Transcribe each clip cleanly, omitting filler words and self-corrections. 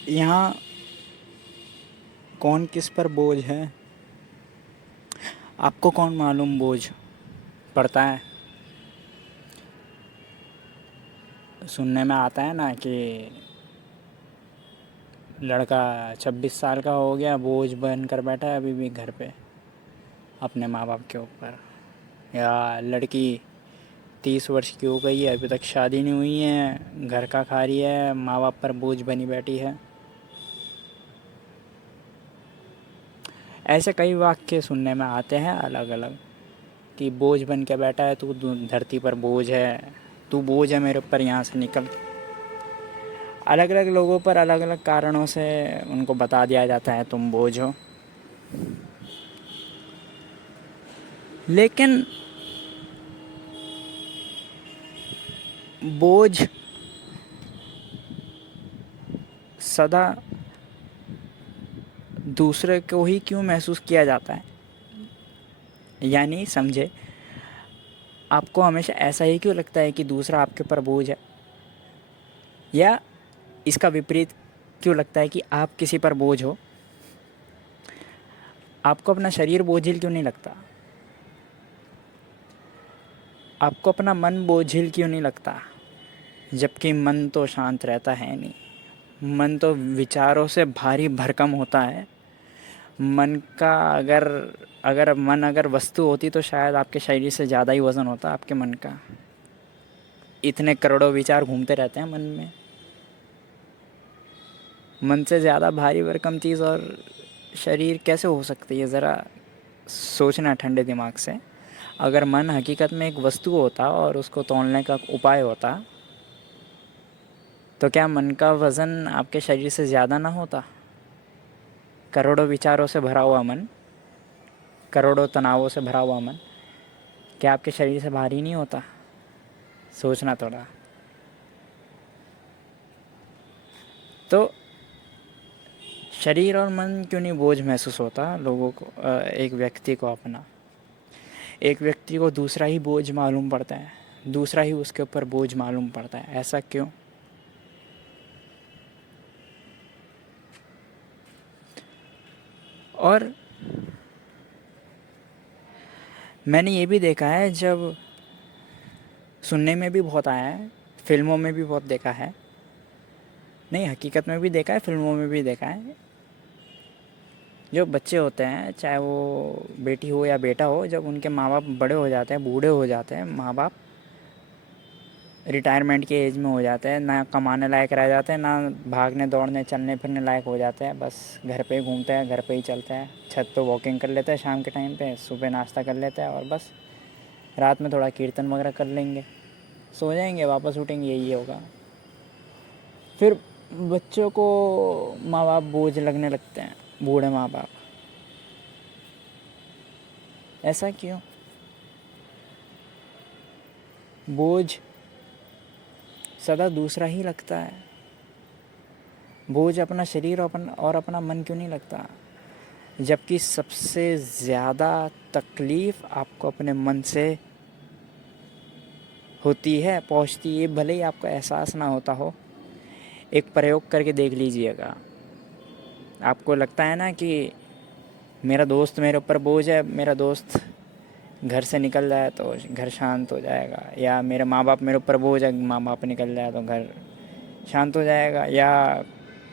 यहाँ कौन किस पर बोझ है, आपको कौन मालूम बोझ पड़ता है। सुनने में आता है ना कि लड़का 26 साल का हो गया, बोझ बन कर बैठा है अभी भी घर पे अपने माँ बाप के ऊपर, या लड़की 30 वर्ष की हो गई है, अभी तक शादी नहीं हुई है, घर का खा रही है, माँ बाप पर बोझ बनी बैठी है। ऐसे कई वाक्य सुनने में आते हैं अलग अलग, कि बोझ बन के बैठा है तू, धरती पर बोझ है, तू बोझ है मेरे ऊपर, यहाँ से निकल। अलग अलग लोगों पर अलग अलग कारणों से उनको बता दिया जाता है तुम बोझ हो। लेकिन बोझ सदा दूसरे को ही क्यों महसूस किया जाता है, यानी समझे, आपको हमेशा ऐसा ही क्यों लगता है कि दूसरा आपके ऊपर बोझ है, या इसका विपरीत क्यों लगता है कि आप किसी पर बोझ हो। आपको अपना शरीर बोझिल क्यों नहीं लगता, आपको अपना मन बोझिल क्यों नहीं लगता, जबकि मन तो शांत रहता है नहीं। मन तो विचारों से भारी भरकम होता है। मन का अगर अगर मन अगर वस्तु होती तो शायद आपके शरीर से ज़्यादा ही वज़न होता आपके मन का। इतने करोड़ों विचार घूमते रहते हैं मन में। मन से ज़्यादा भारी भरकम चीज़ और शरीर कैसे हो सकती है, ज़रा सोचना ठंडे दिमाग से। अगर मन हकीकत में एक वस्तु होता और उसको तोलने का उपाय होता, तो क्या मन का वज़न आपके शरीर से ज़्यादा ना होता। करोड़ों विचारों से भरा हुआ मन, करोड़ों तनावों से भरा हुआ मन, क्या आपके शरीर से भारी नहीं होता। सोचना थोड़ा। तो शरीर और मन क्यों नहीं बोझ महसूस होता लोगों को, एक व्यक्ति को अपना, एक व्यक्ति को दूसरा ही बोझ मालूम पड़ता है, दूसरा ही उसके ऊपर बोझ मालूम पड़ता है। ऐसा क्यों। और मैंने ये भी देखा है, जब सुनने में भी बहुत आया है, फिल्मों में भी बहुत देखा है, नहीं हकीकत में भी देखा है, फिल्मों में भी देखा है। जो बच्चे होते हैं, चाहे वो बेटी हो या बेटा हो, जब उनके माँ बाप बड़े हो जाते हैं, बूढ़े हो जाते हैं, माँ बाप रिटायरमेंट के एज में हो जाते हैं, ना कमाने लायक रह जाते हैं, ना भागने दौड़ने चलने फिरने लायक हो जाते हैं, बस घर पे ही घूमते हैं, घर पे ही चलते हैं, छत पे वॉकिंग कर लेते हैं शाम के टाइम पे, सुबह नाश्ता कर लेते हैं और बस रात में थोड़ा कीर्तन वगैरह कर लेंगे, सो जाएंगे, वापस उठेंगे, यही होगा। फिर बच्चों को माँ बाप बोझ लगने लगते हैं, बूढ़े माँ बाप। ऐसा क्यों। बोझ सदा दूसरा ही लगता है। बोझ अपना शरीर और अपना मन क्यों नहीं लगता, जबकि सबसे ज़्यादा तकलीफ़ आपको अपने मन से होती है, पहुंचती है, भले ही आपको एहसास ना होता हो। एक प्रयोग करके देख लीजिएगा। आपको लगता है ना कि मेरा दोस्त मेरे ऊपर बोझ है, मेरा दोस्त घर से निकल जाए तो घर शांत हो जाएगा, या मेरे माँ बाप मेरे ऊपर बोझ है, माँ बाप निकल जाए तो घर शांत हो जाएगा, या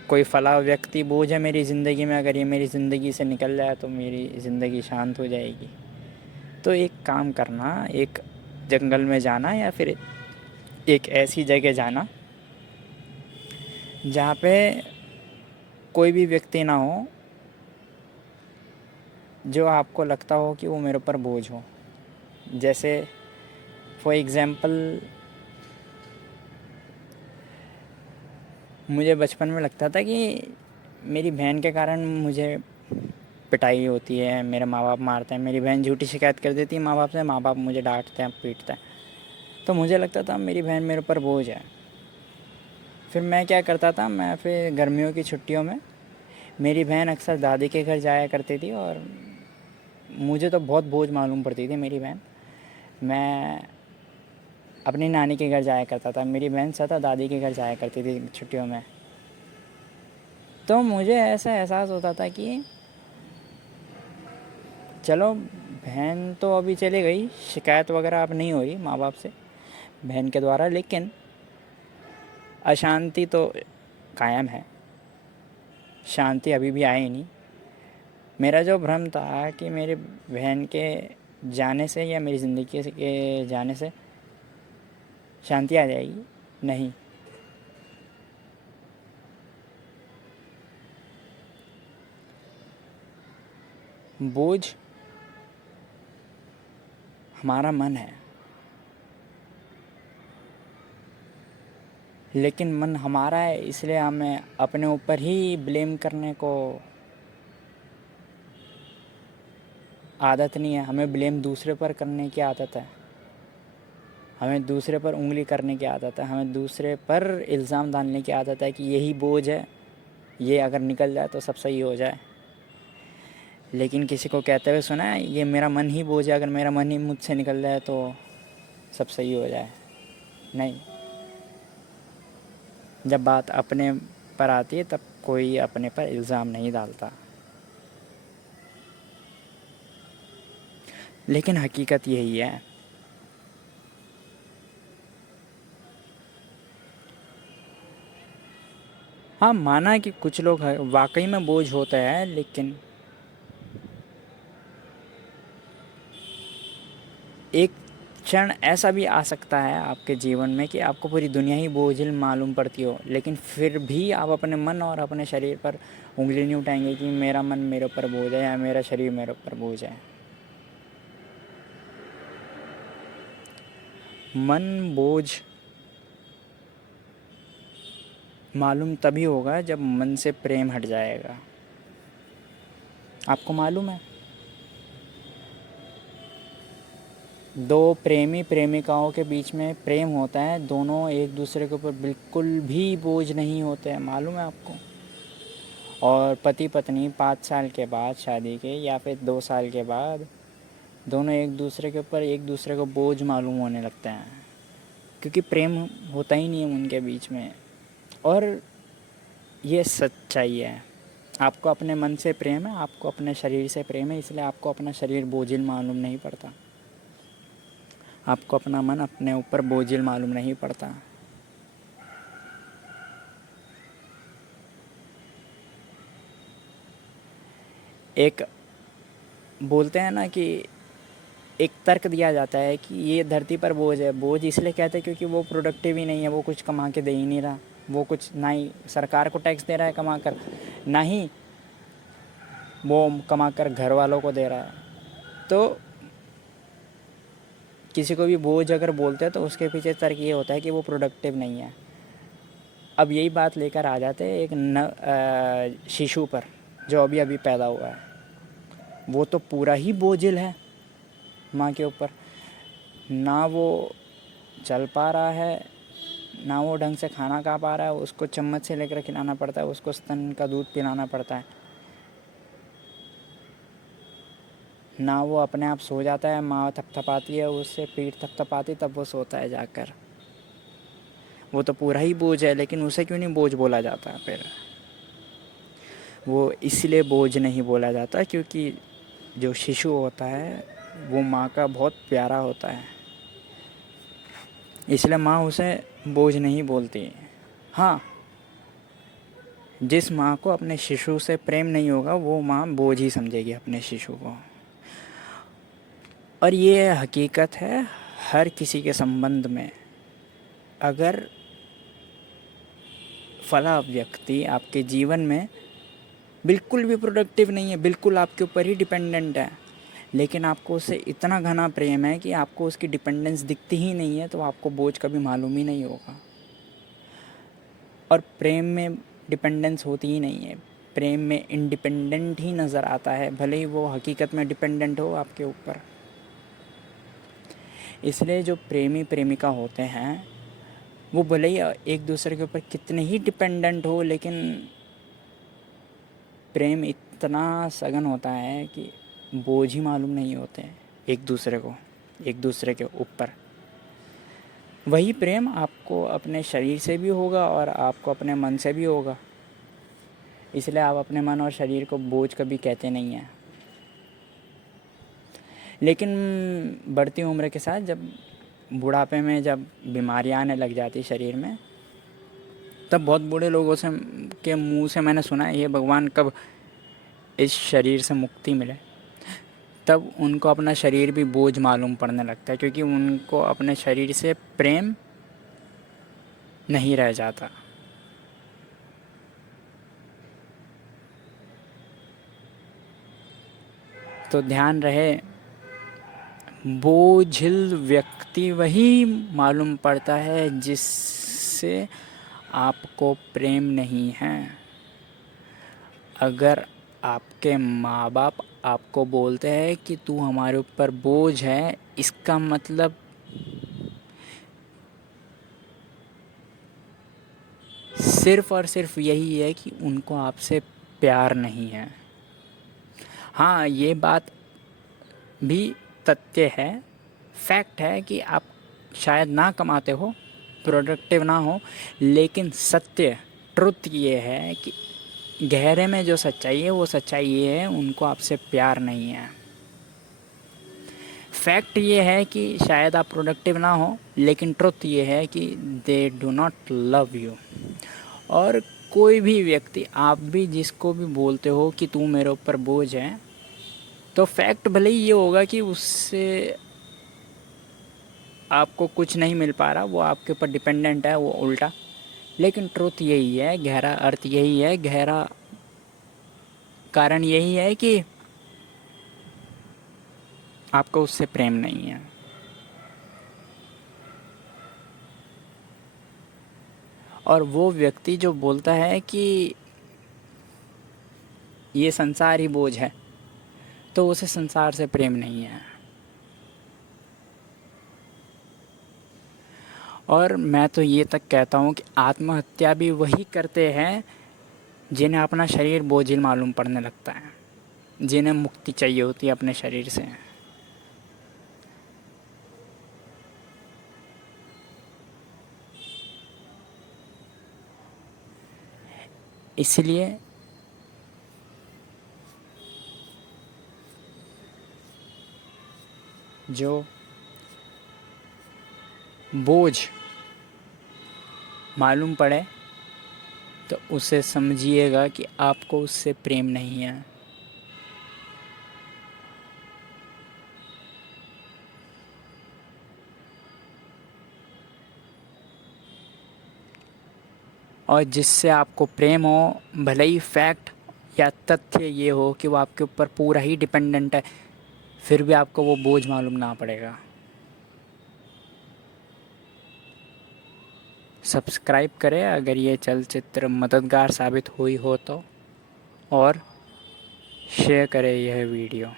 कोई फला व्यक्ति बोझ है मेरी ज़िंदगी में, अगर ये मेरी ज़िंदगी से निकल जाए तो मेरी ज़िंदगी शांत हो जाएगी। तो एक काम करना, एक जंगल में जाना या फिर एक ऐसी जगह जाना जहाँ पे कोई भी व्यक्ति ना हो जो आपको लगता हो कि वो मेरे ऊपर बोझ हो। जैसे फॉर एग्ज़ाम्पल, मुझे बचपन में लगता था कि मेरी बहन के कारण मुझे पिटाई होती है, मेरे माँ बाप मारते हैं, मेरी बहन झूठी शिकायत कर देती है माँ बाप से, माँ बाप मुझे डांटते हैं, पीटते हैं। तो मुझे लगता था मेरी बहन मेरे ऊपर बोझ है। फिर मैं क्या करता था, मैं फिर गर्मियों की छुट्टियों में मेरी बहन अक्सर दादी के घर जाया करती थी और मुझे तो बहुत बोझ मालूम पड़ती थी मेरी बहन। मैं अपनी नानी के घर जाया करता था, मेरी बहन सदा दादी के घर जाया करती थी छुट्टियों में। तो मुझे ऐसा एहसास होता था कि चलो बहन तो अभी चली गई, शिकायत वगैरह अब नहीं हो रही माँ बाप से बहन के द्वारा, लेकिन अशांति तो कायम है, शांति अभी भी आई नहीं। मेरा जो भ्रम था कि मेरे बहन के जाने से या मेरी ज़िंदगी के जाने से शांति आ जाएगी, नहीं। बोझ हमारा मन है, लेकिन मन हमारा है इसलिए हमें अपने ऊपर ही ब्लेम करने को आदत नहीं है। हमें ब्लेम दूसरे पर करने की आदत है, हमें दूसरे पर उंगली करने की आदत है, हमें दूसरे पर इल्ज़ाम डालने की आदत है कि यही बोझ है, ये अगर निकल जाए तो सब सही हो जाए। लेकिन किसी को कहते हुए सुना है ये मेरा मन ही बोझ है, अगर मेरा मन ही मुझसे निकल जाए तो सब सही हो जाए? नहीं। जब बात अपने पर आती है तब कोई अपने पर इल्ज़ाम नहीं डालता, लेकिन हकीकत यही है। हाँ, माना कि कुछ लोग वाकई में बोझ होते हैं, लेकिन एक क्षण ऐसा भी आ सकता है आपके जीवन में कि आपको पूरी दुनिया ही बोझिल मालूम पड़ती हो, लेकिन फिर भी आप अपने मन और अपने शरीर पर उंगली नहीं उठाएंगे कि मेरा मन मेरे ऊपर बोझ है या मेरा शरीर मेरे ऊपर बोझ है। मन बोझ मालूम तभी होगा जब मन से प्रेम हट जाएगा। आपको मालूम है, दो प्रेमी प्रेमिकाओं के बीच में प्रेम होता है, दोनों एक दूसरे के ऊपर बिल्कुल भी बोझ नहीं होते हैं, मालूम है आपको। और पति पत्नी 5 साल के बाद शादी के या फिर 2 साल के बाद दोनों एक दूसरे के ऊपर एक दूसरे को बोझ मालूम होने लगते हैं, क्योंकि प्रेम होता ही नहीं है उनके बीच में। और ये सच्चाई है। आपको अपने मन से प्रेम है, आपको अपने शरीर से प्रेम है, इसलिए आपको अपना शरीर बोझिल मालूम नहीं पड़ता, आपको अपना मन अपने ऊपर बोझिल मालूम नहीं पड़ता। एक बोलते हैं ना कि एक तर्क दिया जाता है कि ये धरती पर बोझ है। बोझ इसलिए कहते हैं क्योंकि वो प्रोडक्टिव ही नहीं है, वो कुछ कमा के दे ही नहीं रहा, वो कुछ ना ही सरकार को टैक्स दे रहा है कमा कर, ना ही वो कमा कर घर वालों को दे रहा है। तो किसी को भी बोझ अगर बोलते हैं तो उसके पीछे तर्क ये होता है कि वो प्रोडक्टिव नहीं है। अब यही बात लेकर आ जाते हैं एक शिशु पर जो अभी अभी पैदा हुआ है। वो तो पूरा ही बोझिल है माँ के ऊपर, ना वो चल पा रहा है, ना वो ढंग से खाना खा पा रहा है, उसको चम्मच से लेकर खिलाना पड़ता है, उसको स्तन का दूध पिलाना पड़ता है, ना वो अपने आप सो जाता है, माँ थपथपाती है उससे, पीठ थपथपाती तब वो सोता है जाकर। वो तो पूरा ही बोझ है, लेकिन उसे क्यों नहीं बोझ बोला जाता? फिर वो इसलिए बोझ नहीं बोला जाता क्योंकि जो शिशु होता है वो माँ का बहुत प्यारा होता है, इसलिए माँ उसे बोझ नहीं बोलती। हाँ, जिस माँ को अपने शिशु से प्रेम नहीं होगा वो माँ बोझ ही समझेगी अपने शिशु को। और ये हकीकत है हर किसी के संबंध में। अगर फला व्यक्ति आपके जीवन में बिल्कुल भी प्रोडक्टिव नहीं है, बिल्कुल आपके ऊपर ही डिपेंडेंट है, लेकिन आपको उससे इतना घना प्रेम है कि आपको उसकी डिपेंडेंस दिखती ही नहीं है, तो आपको बोझ कभी मालूम ही नहीं होगा। और प्रेम में डिपेंडेंस होती ही नहीं है, प्रेम में इंडिपेंडेंट ही नज़र आता है, भले ही वो हकीकत में डिपेंडेंट हो आपके ऊपर। इसलिए जो प्रेमी प्रेमिका होते हैं वो भले ही एक दूसरे के ऊपर कितने ही डिपेंडेंट हो, लेकिन प्रेम इतना सघन होता है कि बोझ ही मालूम नहीं होते हैं एक दूसरे को, एक दूसरे के ऊपर। वही प्रेम आपको अपने शरीर से भी होगा और आपको अपने मन से भी होगा। इसलिए आप अपने मन और शरीर को बोझ कभी कहते नहीं हैं। लेकिन बढ़ती उम्र के साथ जब बुढ़ापे में जब बीमारियां आने लग जाती शरीर में, तब बहुत बूढ़े लोगों से के मुंह से मैंने सुना है, ये भगवान कब इस शरीर से मुक्ति मिले। तब उनको अपना शरीर भी बोझ मालूम पड़ने लगता है, क्योंकि उनको अपने शरीर से प्रेम नहीं रह जाता। तो ध्यान रहे, बोझिल व्यक्ति वही मालूम पड़ता है जिससे आपको प्रेम नहीं है। अगर आपके माँ बाप आपको बोलते हैं कि तू हमारे ऊपर बोझ है, इसका मतलब सिर्फ और सिर्फ यही है कि उनको आपसे प्यार नहीं है। हाँ, ये बात भी तथ्य है, फैक्ट है कि आप शायद ना कमाते हो, प्रोडक्टिव ना हो, लेकिन सत्य ट्रुथ ये है कि गहरे में जो सच्चाई है वो सच्चाई ये है, उनको आपसे प्यार नहीं है। फैक्ट ये है कि शायद आप प्रोडक्टिव ना हो, लेकिन ट्रुथ ये है कि they do not love you. और कोई भी व्यक्ति, आप भी जिसको भी बोलते हो कि तू मेरे ऊपर बोझ है, तो फैक्ट भले ही ये होगा कि उससे आपको कुछ नहीं मिल पा रहा, वो आपके ऊपर डिपेंडेंट है, वो उल्टा। लेकिन ट्रुथ यही है, गहरा अर्थ यही है, गहरा कारण यही है कि आपको उससे प्रेम नहीं है। और वो व्यक्ति जो बोलता है कि ये संसार ही बोझ है, तो उसे संसार से प्रेम नहीं है। और मैं तो ये तक कहता हूँ कि आत्महत्या भी वही करते हैं जिन्हें अपना शरीर बोझिल मालूम पड़ने लगता है, जिन्हें मुक्ति चाहिए होती है अपने शरीर से। इसलिए जो बोझ मालूम पड़े तो उसे समझिएगा कि आपको उससे प्रेम नहीं है। और जिससे आपको प्रेम हो, भले ही फैक्ट या तथ्य ये हो कि वो आपके ऊपर पूरा ही डिपेंडेंट है, फिर भी आपको वो बोझ मालूम ना पड़ेगा। सब्सक्राइब करें अगर ये चलचित्र मददगार साबित हुई हो तो, और शेयर करें यह वीडियो।